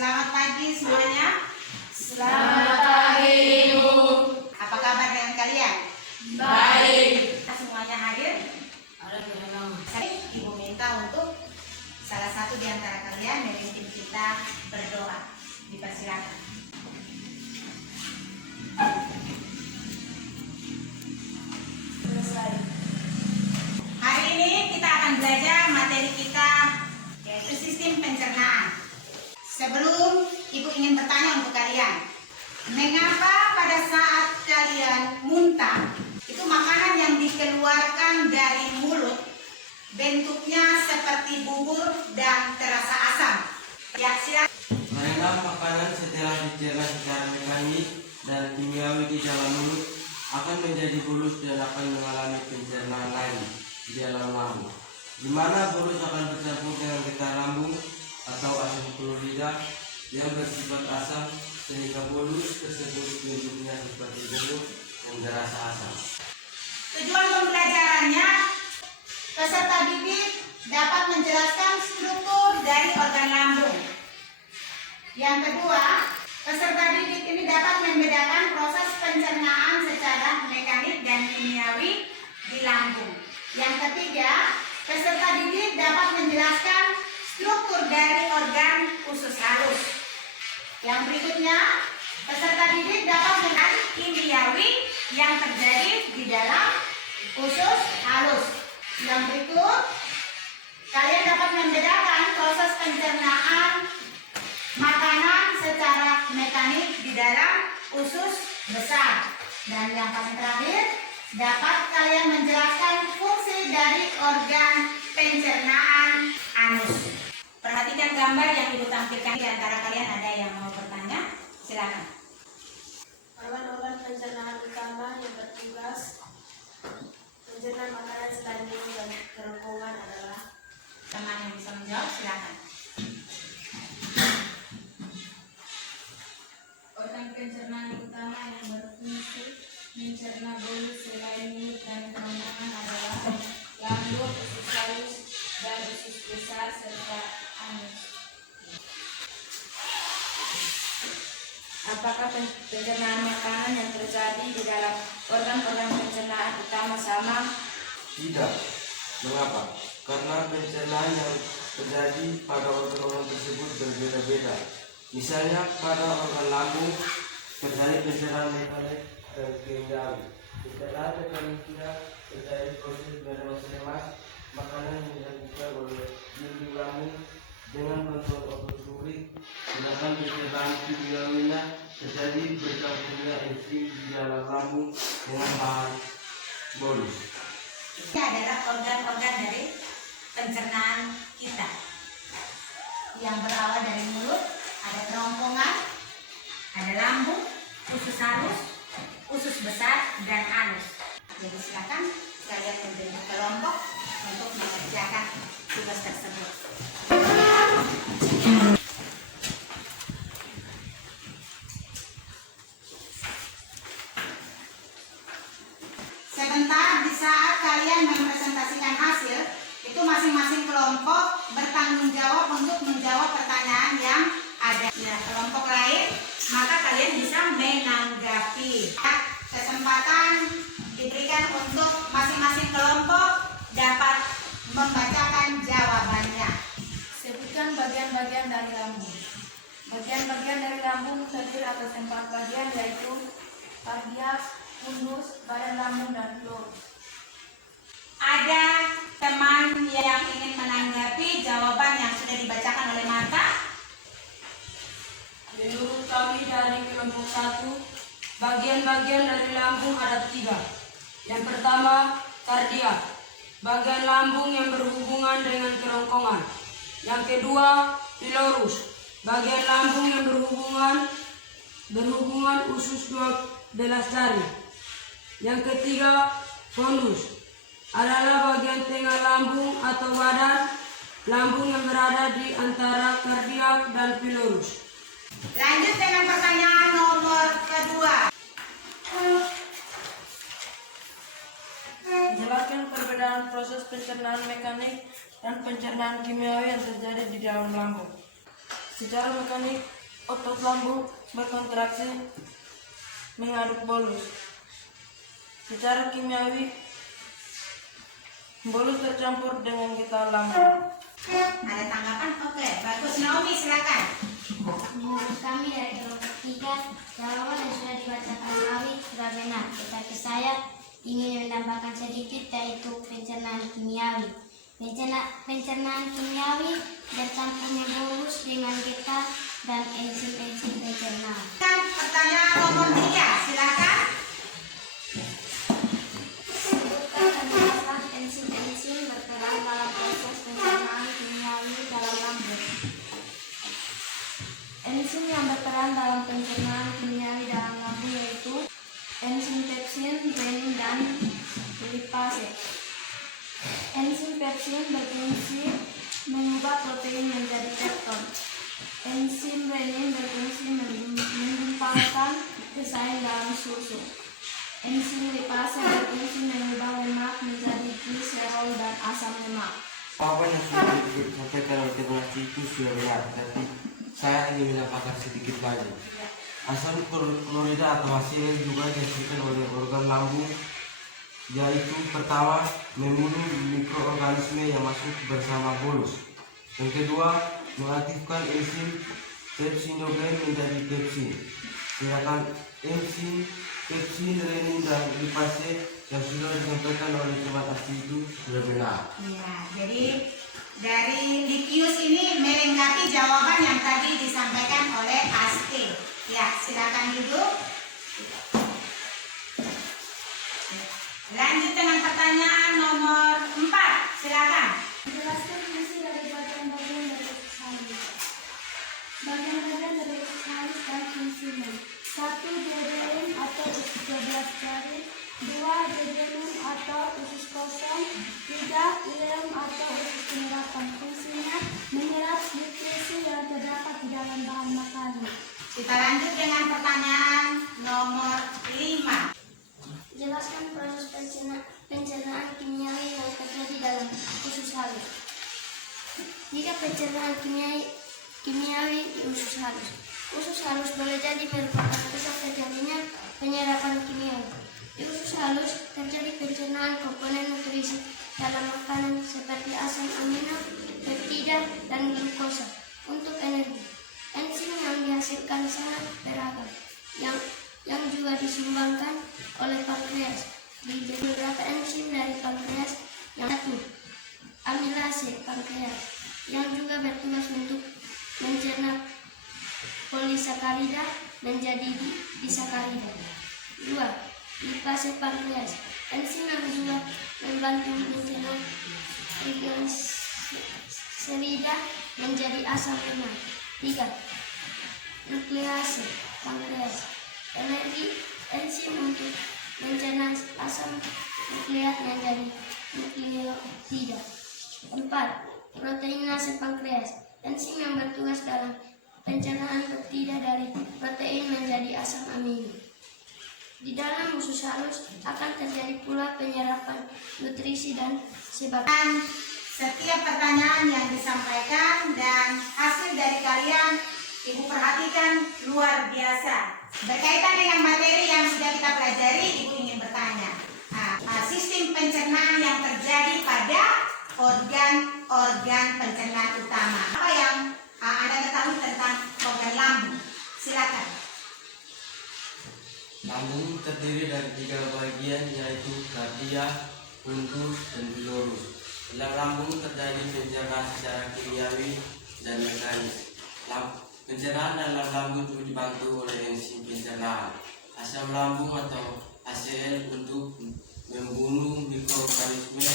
Selamat pagi semuanya. Selamat pagi, Ibu. Apa kabar dengan kalian? Baik. Semuanya hadir? Saya Ibu minta untuk salah satu di antara kalian memimpin kita berdoa. Dipersilakan. Selesai. Hari ini kita akan belajar materi kita yaitu sistem pencernaan. Sebelum Ibu ingin bertanya untuk kalian, mengapa pada saat kalian muntah itu makanan yang dikeluarkan dari mulut bentuknya seperti bubur dan terasa asam? Ya, silakan. Karena makanan setelah dicerna secara mekanik dan kimiawi di dalam mulut akan menjadi bulus dan akan mengalami pencernaan lagi di dalam lambung, di mana bulus akan bercampur dengan getah lambung atau asam klorida yang bersifat asam, sehingga bulus tersebut bentuknya seperti bubur yang terasa asam. Tujuan pembelajarannya, peserta didik dapat menjelaskan struktur dari organ lambung. Yang kedua, peserta didik ini dapat membedakan proses pencernaan secara mekanik dan kimiawi di lambung. Yang ketiga, peserta didik dapat menjelaskan struktur dari organ usus halus. Yang berikutnya, peserta didik dapat mengenal kimiawi yang terjadi di dalam usus halus. Yang berikut, kalian dapat membedakan proses pencernaan makanan secara mekanik di dalam usus besar. Dan yang paling terakhir, dapat kalian menjelaskan fungsi dari organ pencernaan anus. Perhatikan gambar yang Ibu tampilkan. Di antara kalian ada yang mau bertanya? Silakan. Organ-organ pencernaan utama yang bertugas mencerna makanan selain mulut dan kerongkongan adalah. Teman yang bisa menjawab, silakan. Organ pencernaan utama yang berfungsi mencerna bolus selain mulut dan kerongkongan adalah lambung, usus halus, dan usus besar serta anus. Apakah pencernaan makanan yang terjadi di dalam organ-organ pencernaan utama sama? Tidak. Mengapa? Karena pencernaan yang terjadi pada organ-organ tersebut berbeda-beda. Misalnya pada organ lambung terjadi pencernaan mekanik dan kimiawi. Pencernaan mekaniknya terjadi proses meremas makanan yang dihasilkan oleh dinding lambung dengan bantuan otofluorid, sedangkan pencernaan kimiawinya terjadi bercampurnya enzim di dalam lambung dengan bahan bolus. Ini adalah organ-organ dari pencernaan kita yang berawal dari mulut, ada kerongkongan, ada lambung, usus halus, usus besar, dan anus. Jadi silakan kalian membentuk kelompok untuk mengerjakan tugas tersebut. Sebentar, di saat kalian mempresentasikan hasil, itu masing-masing kelompok bertanggung jawab untuk menjawab pertanyaan yang ada. Ya, kelompok lain, maka kalian bisa menanggapi. Kesempatan diberikan untuk masing-masing kelompok dapat membacakan jawabannya. Sebutkan bagian-bagian dari lambung. Bagian-bagian dari lambung terdiri atas 4 bagian, yaitu kardiak, fundus, badan lambung, dan pilorus. Ada teman yang ingin menanggapi jawaban yang sudah dibacakan oleh Marta? Menurut kami dari kelompok 1, bagian-bagian dari lambung ada 3. Yang pertama, kardiak, bagian lambung yang berhubungan dengan kerongkongan. Yang kedua, pilorus, bagian lambung yang berhubungan usus 12 jari. Yang ketiga, fundus, adalah bagian tengah lambung atau badan lambung yang berada di antara kardiak dan pilorus. Lanjut dengan pertanyaan nomor kedua. Jelaskan perbedaan proses pencernaan mekanik dan pencernaan kimiawi yang terjadi di dalam lambung. Secara mekanik, otot lambung berkontraksi mengaduk bolus. Secara kimiawi, bolus tercampur dengan getah lambung. Ada tanggapan? Oke, bagus. Naomi, silakan. Menurut kami dari kelompok 3, jawaban yang sudah dibacakan Awi sudah benar. Tetapi saya ingin menambahkan sedikit, yaitu pencernaan kimiawi. Pencernaan kimiawi bercampurnya bolus dengan getah dan enzim-enzim pencernaan. Pertanyaan nomor 3, silakan. Sebutkan penjelasan enzim-enzim berperan dalam proses pencernaan kimiawi dalam lambung. Enzim yang berperan dalam pencernaan kimiawi dalam lambung yaitu enzim pepsin, renin, dan lipase. Enzim pepsin berfungsi mengubah protein menjadi pepton. Enzim renin berfungsi menggumpalkan desain dalam susu. Enzim lipase berfungsi mengubah lemak menjadi gliserol dan asam lemak. Apa yang sudah disampaikan oleh Teguh itu sudah benar, tapi saya ingin menambahkan sedikit lagi. Asam klorida atau hasil juga dihasilkan oleh organ lambung, yaitu pertama membunuh mikroorganisme yang masuk bersama bolus. Yang kedua, mengaktifkan enzim pepsinogen menjadi pepsin. Sedangkan enzim pepsin, renin, dan lipase yang sudah disampaikan oleh teman asli itu sudah benar. Ya, jadi dari Likius ini melengkapi jawaban yang tadi disampaikan oleh Asti. Ya, silakan duduk. Lanjut dengan pertanyaan nomor 4, silakan. Jelaskan fungsi dari bagian-bagian dari usus halus. Bagian-bagian dari usus halus dan fungsinya. 1. Duodenum atau usus 12 jari. 2. Jejunum atau usus kosong. 3. Ileum atau usus penyerapan. Fungsinya menyerap nutrisi yang terdapat di dalam bahan makanan. Kita lanjut dengan pertanyaan nomor 5. Jelaskan proses pencernaan kimiawi yang terjadi dalam usus halus. Jika pencernaan kimiawi di usus halus boleh jadi merupakan pusat terjadinya penyerapan kimiawi. Di usus halus terjadi pencernaan komponen nutrisi dalam makanan seperti asam amino, peptida, dan glukosa untuk energi. Enzim yang dihasilkan sangat beragam, yang juga disumbangkan oleh pankreas. Di beberapa enzim dari pankreas yang satu, amilase pankreas, yang juga bertugas untuk mencerna polisakarida menjadi disakarida. 2. Lipase pankreas, enzim yang juga membantu mencerna trigliserida menjadi asam lemak. 3. Nuklease pankreas, enzim untuk mencerna asam nukleat menjadi nukleotida. 4. Proteinase pankreas, enzim yang bertugas dalam pencernaan peptida dari protein menjadi asam amino. Di dalam usus halus akan terjadi pula penyerapan nutrisi dan sebab. Dan setiap pertanyaan yang disampaikan dan hasil dari kalian Ibu perhatikan luar biasa. Berkaitan dengan materi yang sudah kita pelajari, Ibu ingin bertanya. Sistem pencernaan yang terjadi pada organ-organ pencernaan utama. Apa yang Anda ketahui tentang organ lambung? Silakan. Lambung terdiri dari 3 bagian, yaitu kardia, puntus, dan pilorus. Dalam lambung terjadi pencernaan secara kimiawi dan mekanis. Pencernaan dalam lambung itu dibantu oleh enzim pencernaan asam lambung atau ACL untuk membunuh mikroorganisme,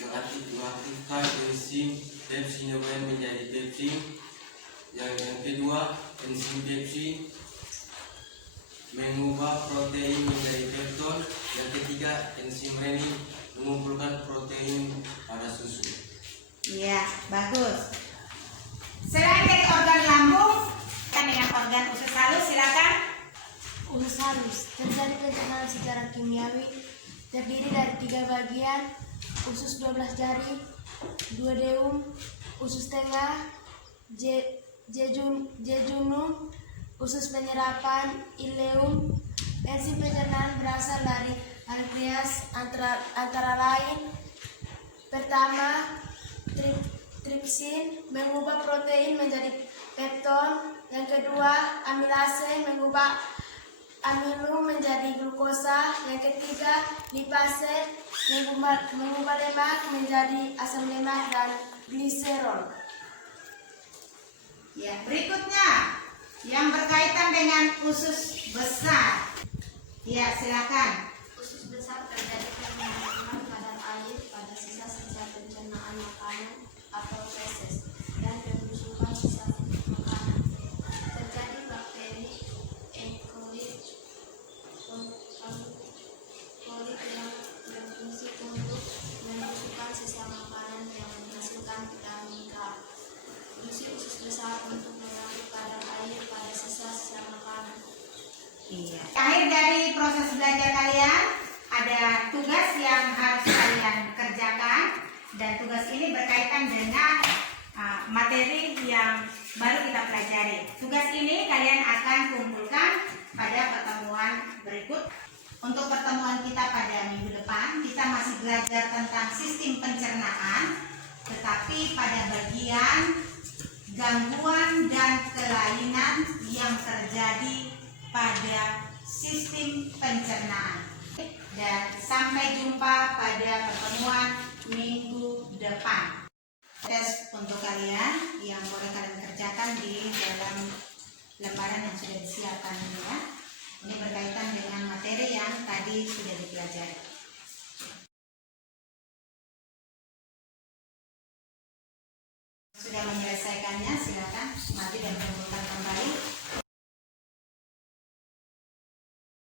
mengaktifkan enzim pepsinogen menjadi pepsin. Yang kedua, enzim pepsin mengubah protein menjadi pepton. Yang ketiga, enzim renin mengumpulkan protein pada susu. Iya, bagus. Selain dari organ lambung, kan dengan organ usus halus, silakan. Usus halus terjadi pencernaan secara kimiawi, terdiri dari 3 bagian: usus 12 jari, duodenum, usus tengah, jejunum, usus penyerapan, ileum. Enzim pencernaan berasal dari pankreas antara lain pertama tripsin mengubah protein menjadi pepton, yang kedua amilase mengubah amilum menjadi glukosa, yang ketiga lipase mengubah lemak menjadi asam lemak dan gliserol. Ya, berikutnya yang berkaitan dengan usus besar. Ya, silakan. Usus besar terjadi karena penambahan kadar air pada sisa-sisa pencernaan makanan atau feses dan pembusukan sisa makanan. Terjadi bakteri E. coli yang berfungsi untuk membusukkan sisa makanan yang menghasilkan vitamin K. Fungsi usus besar untuk mengambil kadar air pada sisa-sisa makanan. Iya. Akhir dari proses belajar kalian ada tugas yang harus kalian kerjakan, dan tugas ini berkaitan dengan materi yang baru kita pelajari. Tugas ini kalian akan kumpulkan pada pertemuan berikut. Untuk pertemuan kita pada minggu depan, kita masih belajar tentang sistem pencernaan, tetapi pada bagian gangguan dan kelainan yang terjadi pada sistem pencernaan. Dan sampai jumpa pada pertemuan minggu depan. Tes untuk kalian yang boleh kalian kerjakan di dalam lembaran yang sudah disiapkan ini ya. Ini berkaitan dengan materi yang tadi sudah dipelajari.